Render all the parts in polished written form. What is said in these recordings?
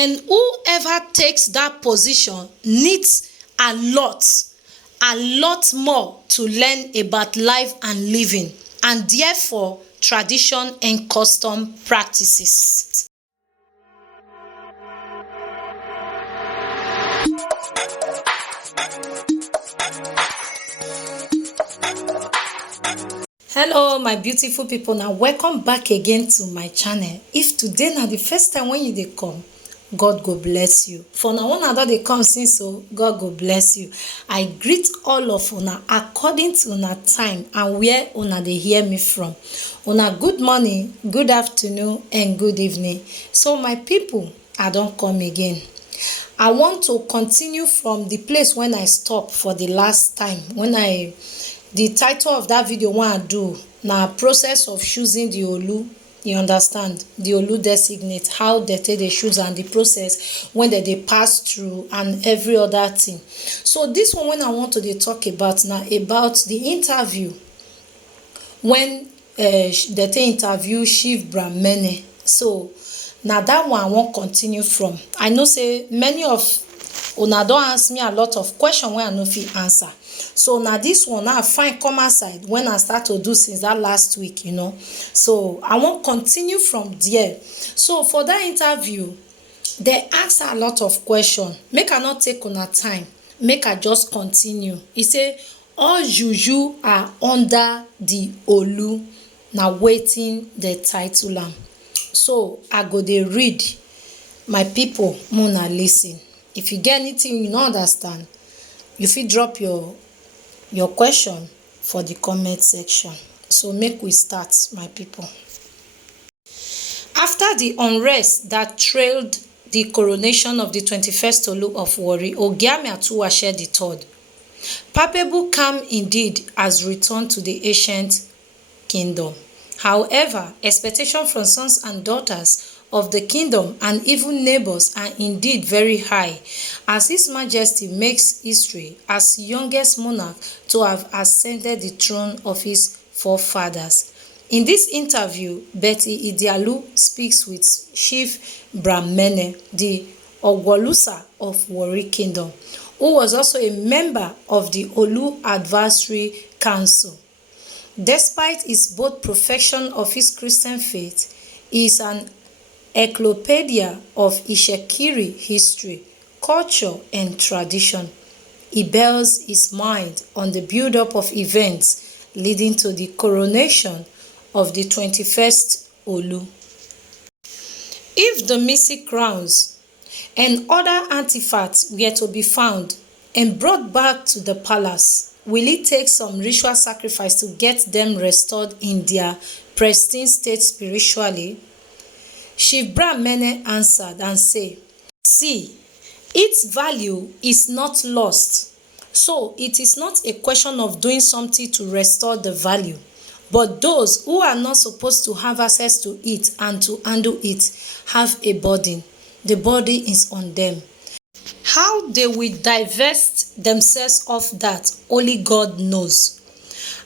And whoever takes that position needs a lot more to learn about life and living, and therefore tradition and custom practices. Hello my beautiful people, now welcome back again to my channel. If today na the first time when you dey come, God go bless you. For na one another dey come since, so God go bless you. I greet all of una according to una time and where una dey hear me from. Una good morning, good afternoon and good evening. So my people, I don come again. I want to continue from the place when I stop for the last time. The title of that video wey I do na process of choosing the Olu. You understand? The Olu designate, how they take the choose and the process when they pass through and every other thing. So this one when I want to dey talk about now about the interview when they take interview Chief Mene. So now that one I wan continue from. I know say many of una don ask me a lot of questions wey I no fit answer. So now this one now I find come outside when I start to do since that last week, you know. So I wan continue from there. So for that interview, they ask a lot of questions. Make I not take una time. Make I just continue. He say all Juju are under the Olu. Now waiting the title am. So I go dey read. My people, una listen. If you get anything you no understand, you fit drop your question for the comment section. So make we start, my people. After the unrest that trailed the coronation of the 21st Olu of Warri, Ogiame Atuwase III, palpable calm indeed has returned to the ancient kingdom. However, expectation from sons and daughters of the kingdom and even neighbors are indeed very high, as His Majesty makes history as youngest monarch to have ascended the throne of his forefathers. In this interview, Betty Idialu speaks with Chief Mene, the Ogwolusa of Warri Kingdom, who was also a member of the Olu Advisory Council. Despite his bold profession of his Christian faith, he is an encyclopedia of Ishekiri history, culture and tradition. He bears his mind on the build-up of events leading to the coronation of the 21st Olu. If the missing crowns and other artifacts were to be found and brought back to the palace, will it take some ritual sacrifice to get them restored in their pristine state spiritually? Chief Mene answered and said, "See, its value is not lost. So it is not a question of doing something to restore the value. But those who are not supposed to have access to it and to handle it have a burden. The burden is on them. How they will divest themselves of that, only God knows."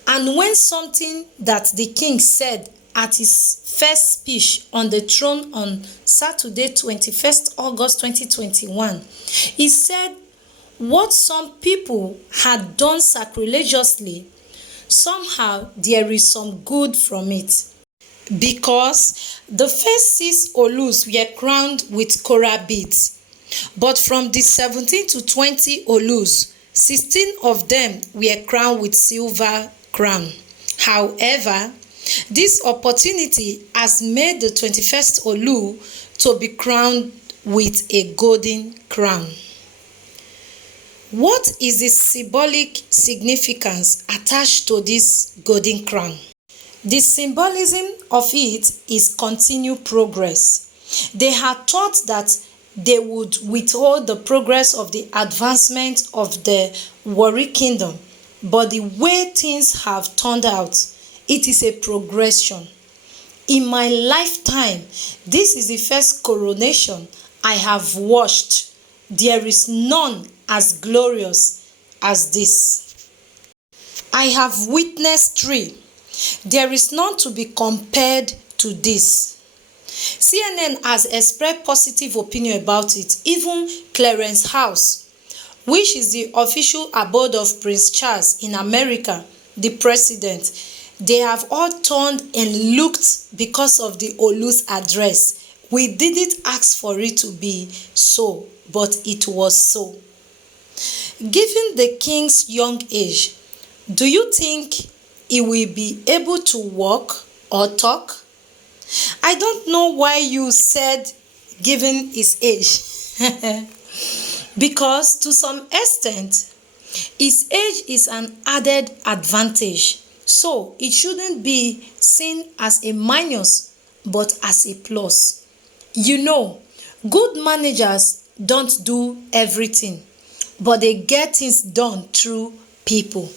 And when something that the king said at his first speech on the throne on Saturday, 21st August 2021, he said what some people had done sacrilegiously, somehow there is some good from it. Because the first 6 Olus were crowned with coral beads. But from the 17 to 20 Olus, 16 of them were crowned with silver crown. However, this opportunity has made the 21st Olu to be crowned with a golden crown. What is the symbolic significance attached to this golden crown? The symbolism of it is continued progress. They had thought that they would withhold the progress of the advancement of the Warri Kingdom, but the way things have turned out, it is a progression. In my lifetime, this is the first coronation I have watched. There is none as glorious as this. I have witnessed 3. There is none to be compared to this. CNN has expressed positive opinion about it. Even Clarence House, which is the official abode of Prince Charles in America, the president, they have all turned and looked because of the Olu's address. We didn't ask for it to be so, but it was so. Given the king's young age, do you think he will be able to walk or talk? I don't know why you said given his age. Because to some extent, his age is an added advantage. So it shouldn't be seen as a minus, but as a plus. You know, good managers don't do everything, but they get things done through people.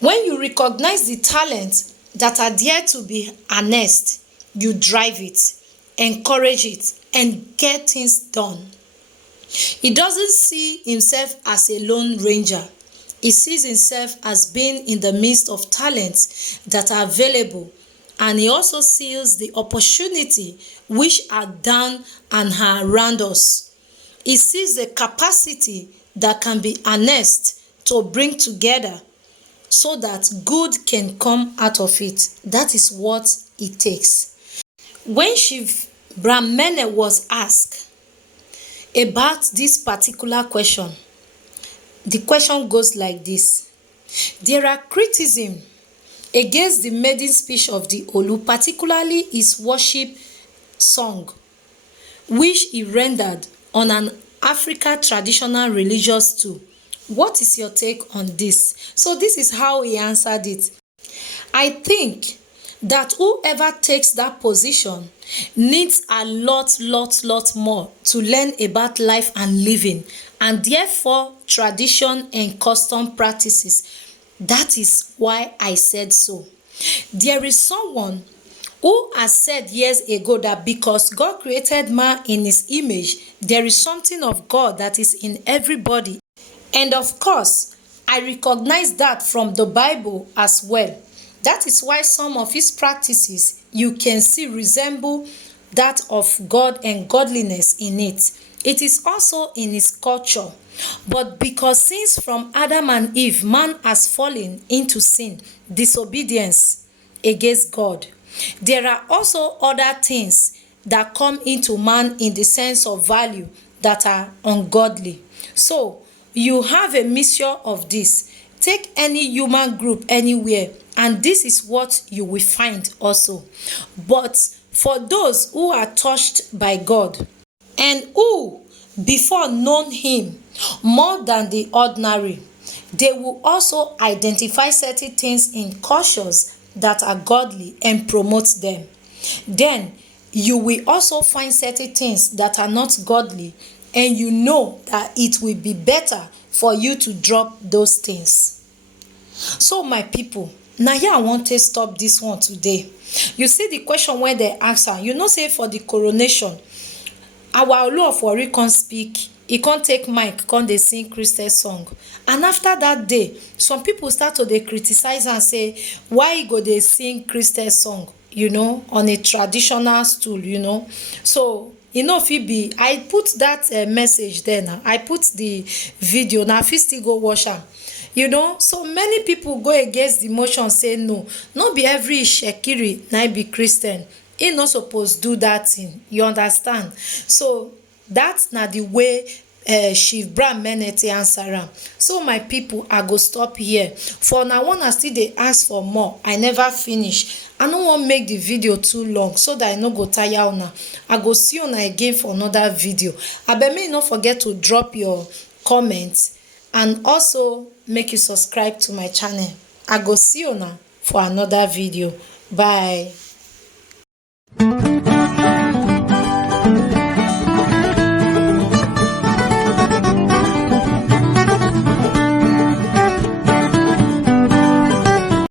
When you recognize the talents that are there to be harnessed, you drive it, encourage it, and get things done. He doesn't see himself as a lone ranger. He sees himself as being in the midst of talents that are available, and he also sees the opportunity which are down and are around us. He sees the capacity that can be harnessed to bring together so that good can come out of it. That is what it takes. When Chief Mene was asked about this particular question, the question goes like this. There are criticism against the maiden speech of the Olu, particularly his worship song, which he rendered on an African traditional religious tune. What is your take on this? So this is how he answered it. I think that whoever takes that position needs a lot more to learn about life and living, and therefore tradition and custom practices. That is why I said so. There is someone who has said years ago that because God created man in his image, there is something of God that is in everybody. And of course, I recognize that from the Bible as well. That is why some of his practices you can see resemble that of God and godliness in it. It is also in his culture. But because since from Adam and Eve, man has fallen into sin, disobedience against God, there are also other things that come into man in the sense of value that are ungodly. So you have a mixture of this. Take any human group anywhere, and this is what you will find also. But for those who are touched by God and who before known him more than the ordinary, they will also identify certain things in cultures that are godly and promote them. Then you will also find certain things that are not godly, and you know that it will be better for you to drop those things. So my people, now here I want to stop this one today. You see the question where they answer, you know, say for the coronation, our Olu of Warri can't speak, he can't take mic, can't they sing Christian song. And after that day, some people start to dey criticize and say, why go they sing Christian song, you know, on a traditional stool, you know. So you know, if it be, I put that message there now, I put the video now, if you still go watch am, you know. So many people go against the motion, say no, not be every shekiri na be Christian, he not supposed do that thing, you understand. So that's not the way Chief Mene answer am. So my people, I go stop here for now. One still dey ask for more, I never finish. I no wan make the video too long so that I no go tire una. I go see una again for another video. Abeg make you no forget to drop your comments and also make you subscribe to my channel. I go see una for another video. Bye.